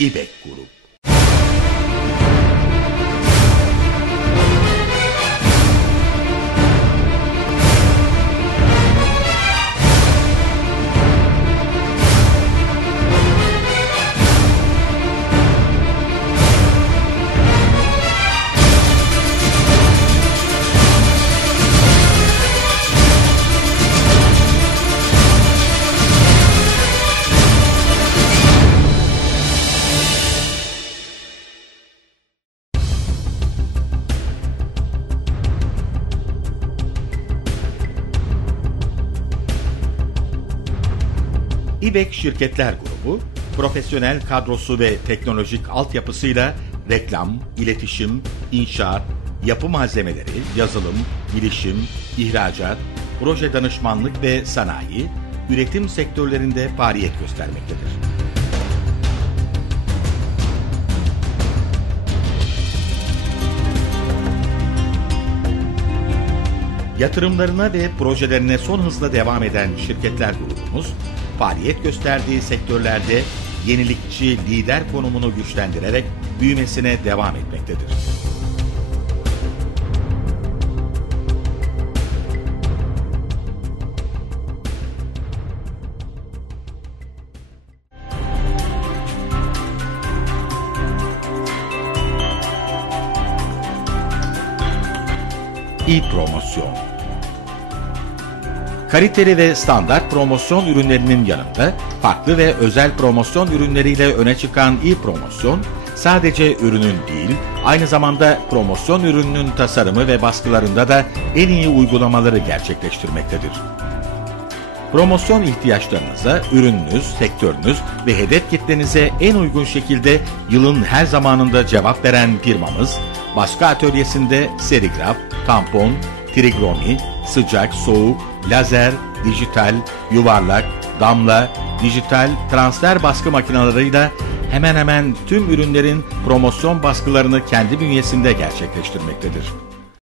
İbek Grup İBEK Şirketler Grubu, profesyonel kadrosu ve teknolojik altyapısıyla reklam, iletişim, inşaat, yapı malzemeleri, yazılım, bilişim, ihracat, proje danışmanlık ve sanayi, üretim sektörlerinde faaliyet göstermektedir. Yatırımlarına ve projelerine son hızla devam eden şirketler grubumuz, faaliyet gösterdiği sektörlerde yenilikçi lider konumunu güçlendirerek büyümesine devam etmektedir. İ-Promosyon Kaliteli ve standart promosyon ürünlerinin yanında farklı ve özel promosyon ürünleriyle öne çıkan İ-Promosyon, sadece ürünün değil, aynı zamanda promosyon ürününün tasarımı ve baskılarında da en iyi uygulamaları gerçekleştirmektedir. Promosyon ihtiyaçlarınıza ürününüz, sektörünüz ve hedef kitlenize en uygun şekilde yılın her zamanında cevap veren firmamız, baskı atölyesinde serigraf, tampon, trigromi, sıcak, soğuk, lazer, dijital, yuvarlak, damla, dijital transfer baskı makinalarıyla hemen hemen tüm ürünlerin promosyon baskılarını kendi bünyesinde gerçekleştirmektedir.